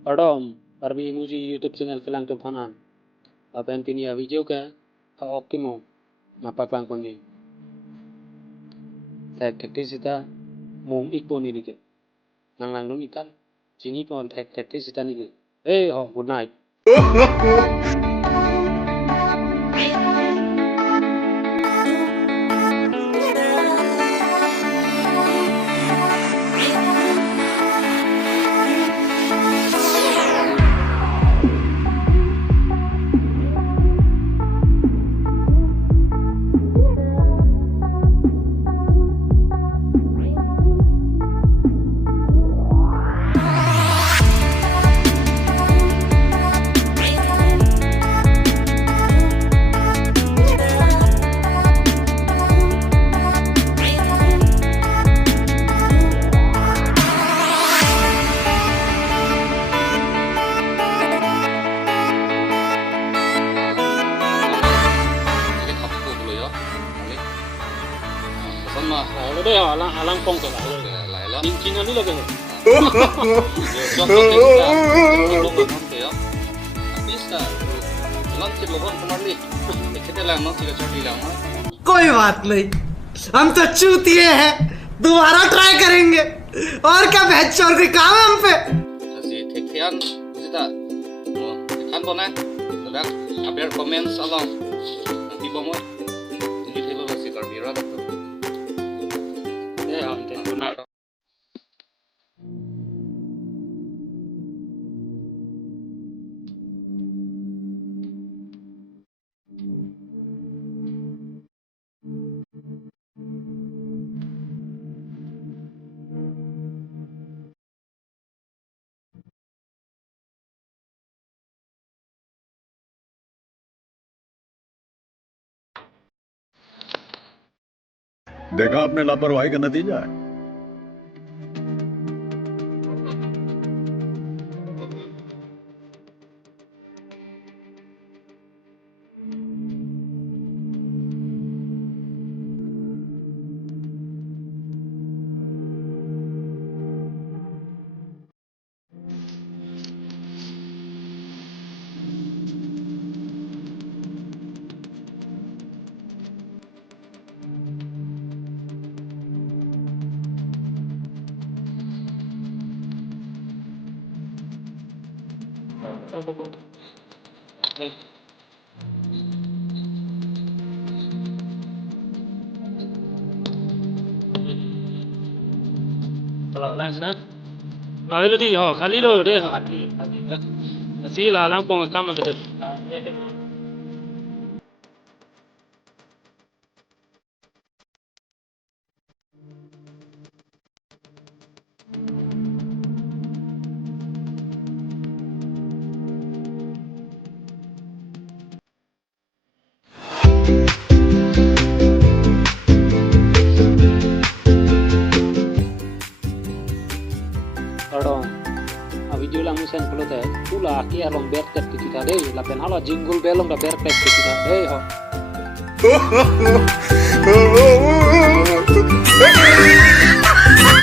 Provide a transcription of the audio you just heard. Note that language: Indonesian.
Adom, parmi muji YouTube channel kelang tu phanan. Apa yang tini video ke? Optimo, mapa klang kongi. Tek tek sita mung ikpo ni dikit. Nang nang dong ikan. Sini pun tek tek sita ni. Hey, oh, good night. Lo deh alang pong ke lah. Cincin ni lagi. कोई बात नहीं, हम तो चूतिए हैं, दोबारा ट्राई करेंगे। और क्या बहस और कोई काम है हम पे? update comments along nanti bomo ini dulu si karbira tuh Ya, benar. देखा आपने लापरवाही का नतीजा है। Kalau lang. Kalau itu di kali lo deh. Si lah lang pong kam betul. Adom, video lang musen kulo teh. Tula aki along bertek kita deh. Lapen hala jinggul belong da bertek kita deh ho.